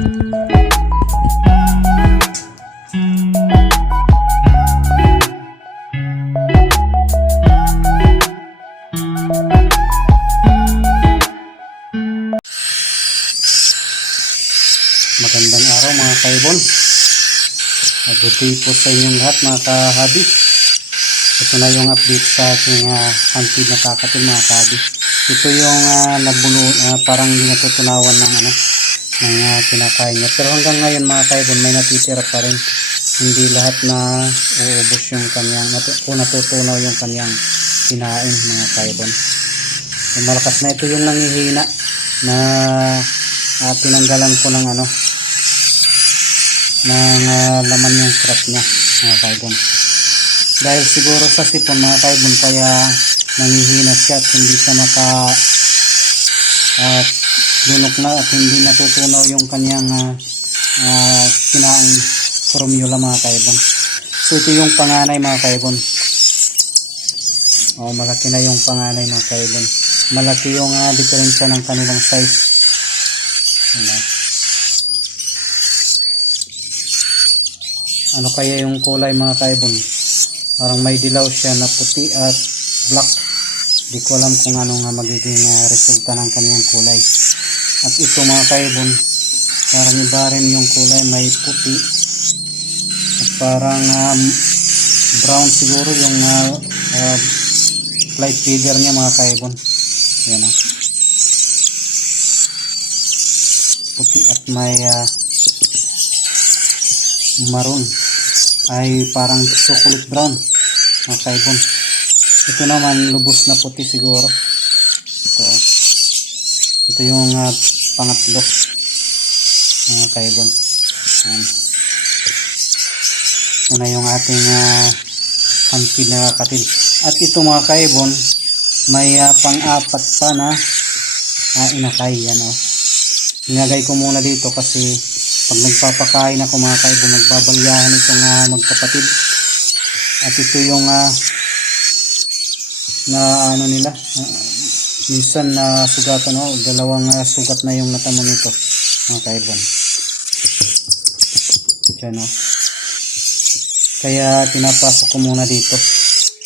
Magandang araw mga kaibon. Good day po sa inyong lahat mga kahabi. Ito na yung update sa ating hunted na kakatil mga kahabi. Ito yung parang hindi natutunawan ng kinakain niya. Pero hanggang ngayon mga kaibon may natitira pa rin. Hindi lahat na uubos yung kanyang natutunaw yung kanyang kinain mga kaibon. So, malakas na ito yung nangihina na tinanggalan ko ng laman yung trap niya mga kaibon. Dahil siguro sa sipon mga kaibon kaya nangihina siya at hindi siya lunok na at hindi natutunaw yung kanyang kinaing formula mga kaibon. So ito yung panganay mga kaibon. Malaki na yung panganay mga kaibon. Malaki yung diferensya ng kanilang size. Ano kaya yung kulay mga kaibon? Parang may dilaw siya na puti at black. Di ko alam kung ano nga magiging resulta ng kanyang kulay. At ito mga kaibon, parang iba rin yung kulay, may puti. At parang brown siguro yung flight feeder niya mga kaibon. Yan puti at may maroon ay parang chocolate brown mga kaibon. Ito naman lubos na puti siguro. Ito yung pangatlo mga kaibon. Ito na yung ating hunted na kakatil. At ito mga kaibon may pang-apat pa na inakay. Nilagay ko muna dito kasi pag nagpapakain ako mga kaibon, nagbabalyahan itong magkapatid. At ito yung nila minsan na sugatan, dalawang sugat na yung natamo nito mga kaibon. Diyan, kaya pinapasok ko muna dito.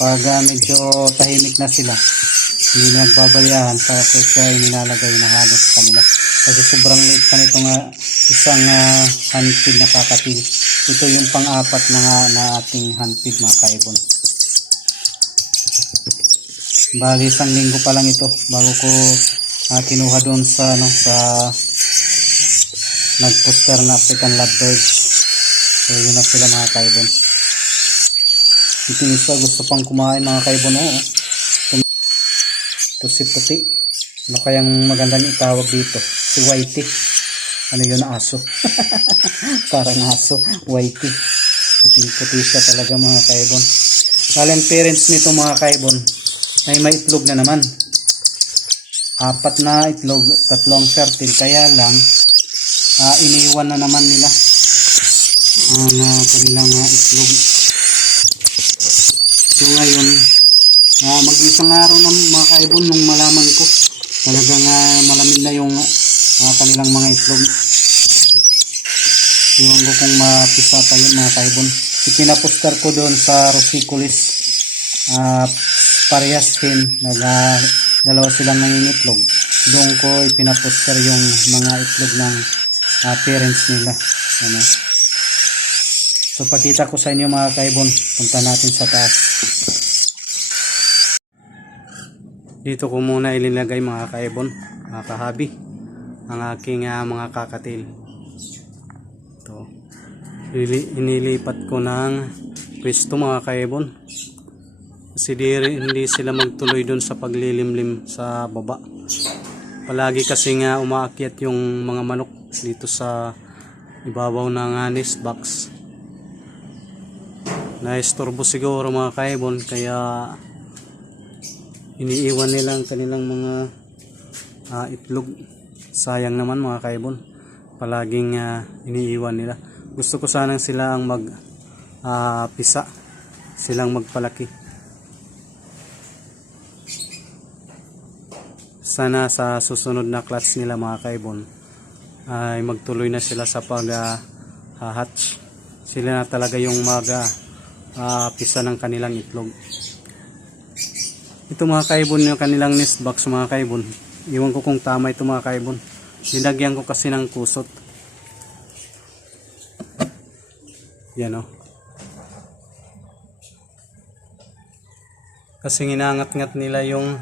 Pag medyo tahimik na sila, hindi nagbabalyahan, saka ko siya inilalagay na halos sa kanila. Kasi sobrang liit pa nitong isang hunted na kakatil. Ito yung pang-apat na ating hunted mga kaibon. Bali isang linggo pa lang ito bago ko kinuha doon sa nagposter na African Lovebirds. So yun na sila mga kaibon. Ito isa gusto pang kumain mga kaibon. Ito si puti. Ano kayang magandang itawag dito? Si Whitey. Ano yun, aso? Parang aso, Whitey. Puting-puti siya talaga mga kaibon. Ang parents nito mga kaibon ay may itlog na naman. 4 na itlog, 3 fertile. Kaya lang iniwan na naman nila ang kanilang itlog. So ngayon mag-isang araw na mga kaibon nung malaman ko talagang malamig na yung kanilang mga itlog. Iwan ko kung mapisa pa yun mga kaibon. Ipinaposter ko doon sa Rosicolis parehas hen, dalawa silang nangingitlog. Doon ko ipinaposter yung mga itlog ng parents nila. So pakita ko sa inyo mga kaibon. Punta natin sa taas. Dito ko muna ilinagay mga kaibon, mga kahabi, ang aking mga kakatil. Ito. Inilipat ko ng pwesto mga kaibon. Kasi hindi sila magtuloy doon sa paglilimlim sa baba. Palagi kasi umaakyat yung mga manok dito sa ibabaw ng nest box. Naistorbo siguro mga kaibon kaya iniiwan nila ang kanilang mga itlog. Sayang naman mga kaibon, palaging iniiwan nila. Gusto ko sanang sila ang pisa, silang magpalaki. Sana sa susunod na class nila mga kaibon ay magtuloy na sila sa hatch. Sila na talaga yung pisa ng kanilang itlog. Ito mga kaibon yung kanilang nest box mga kaibon. Iwan ko kung tama ito mga kaibon. Linagyan ko kasi ng kusot. Yan o. Kasi ginangat-ngat nila yung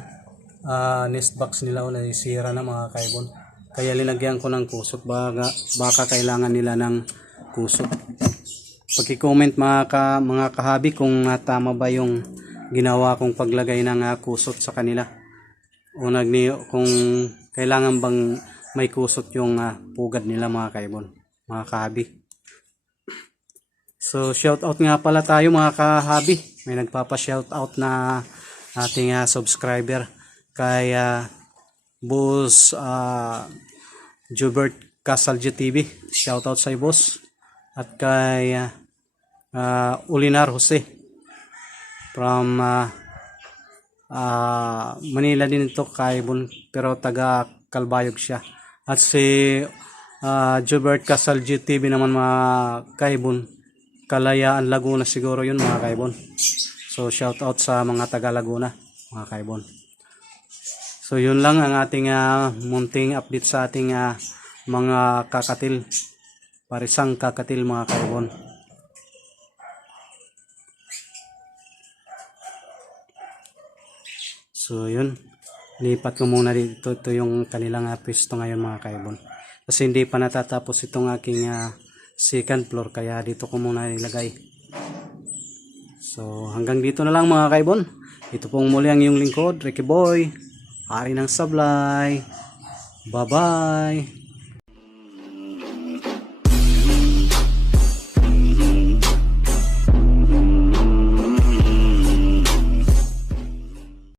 nest box nila o nasisira na mga kaibon. Kaya linagyan ko ng kusot. Baka kailangan nila ng kusot. Pag-comment mga kahabi kung tama ba yung ginawa kong paglagay ng kusot sa kanila. O kung kailangan bang may kusot yung pugad nila mga kaibon, mga kahabi. So shout out nga pala tayo mga kahabi. May nagpapa-shout out na ating subscriber kay Boss Jubert Casalje TV. Shout out sa boss. At kay Ulinar Jose from Manila din ito kaibon, pero taga Calbayog siya. At si Jubert Casalje TV naman mga kaibon, Kalayaan Laguna siguro yun mga kaibon. So shout out sa mga taga Laguna mga kaibon. So yun lang ang ating munting update sa ating mga kakatil, parisang kakatil mga kaibon. So yun, lipat ko muna dito. Ito yung kanilang pwesto ngayon mga kaibon. Kasi hindi pa natatapos itong aking second floor, kaya dito ko muna nilagay. So hanggang dito na lang mga kaibon. Ito pong muli ang iyong lingkod, Ricky Boy, Hari ng Sablay. Bye bye.